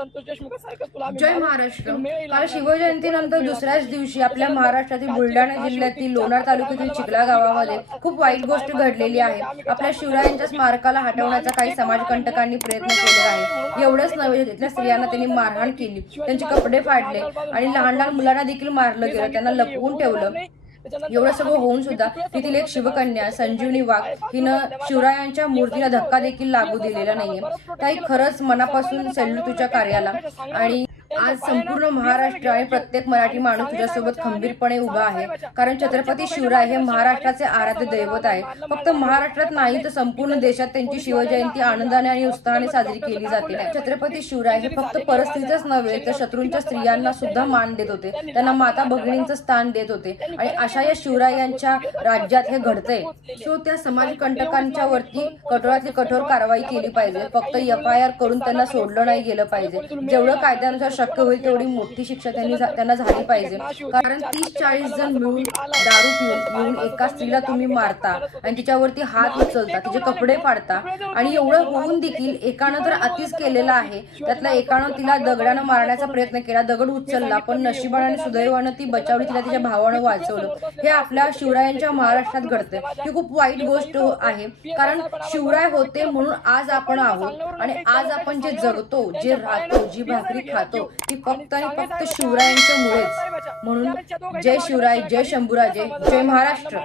संतोष देशमुखासारखं तुला जय महाराष्ट्र. काल शिवजयंतीनंतर दुसऱ्याच दिवशी आपल्या महाराष्ट्रातील बुलढाणा जिल्ह्यातील लोणार तालुक्यातील चिखला गावामध्ये खूप वाईट गोष्ट घडलेली आहे. आपल्या शिवरायांच्या स्मारकाला हटवण्याचा काही समाजकंटकांनी प्रयत्न केले आहे. एवढंच नव्हे, तिथल्या स्त्रियांना त्यांनी मारहाण केली, त्यांचे कपडे फाडले आणि लहान लहान मुलांना देखील मारलं गेलं, त्यांना लपवून ठेवलं. एवढं सगळं होऊन सुद्धा तिथील एक शिवकन्या संजीवनी वाघ हिनं शिवरायांच्या मूर्तीला धक्का देखील लागू दिलेला नाहीये. ताई, खरंच मनापासून सॅल्यूट तुझ्या कार्याला. आणि आज संपूर्ण महाराष्ट्र आणि प्रत्येक मराठी माणूस तुझ्यासोबत खंबीरपणे उभा आहे, कारण छत्रपती शिवराय हे महाराष्ट्राचे आराध्य दैवत आहे. फक्त महाराष्ट्रात नाही तर संपूर्ण देशात त्यांची शिवजयंती आनंदाने आणि उत्साहाने साजरी केली जाते. छत्रपती शिवराय हे फक्त परिस्थितीच नव्हे तर शत्रूंच्या स्त्रियांना सुद्धा मान देत होते, त्यांना माता भगिनींचं स्थान देत होते. आणि अशा या शिवरायांच्या राज्यात हे घडतंय. सो त्या समाजकंटकांच्या वरती कठोरातली कठोर कारवाई केली पाहिजे. फक्त FIR करून त्यांना सोडलं नाही गेलं पाहिजे. जेवढं कायद्यानुसार शक्य होईल तेवढी मोठी शिक्षा त्यांना झाली पाहिजे. कारण 30-40 जण मिळून दारू पिऊन एका स्त्रीला तुम्ही मारता आणि तिच्यावरती हात उचलता, तिचे कपडे फाडता. आणि एवढं होऊन देखील एकानं तर अतिच केलेला आहे. त्यातल्या एकानं तिला दगडानं मारण्याचा प्रयत्न केला, दगड उचलला, पण नशिबाने आणि सुदैवानं ती बचावली, तिला तिच्या भावानं वाचवलं. हे आपल्या शिवरायांच्या महाराष्ट्रात घडतंय. ही खूप वाईट गोष्ट आहे, कारण शिवराय होते म्हणून आज आपण आहोत. आणि आज आपण जे जगतो, जे राहतो, जी भाकरी खातो ती फक्त आणि फक्त शिवरायांच्या मुळेच. म्हणून जय शिवराय, जय शंभूराजे, जय महाराष्ट्र.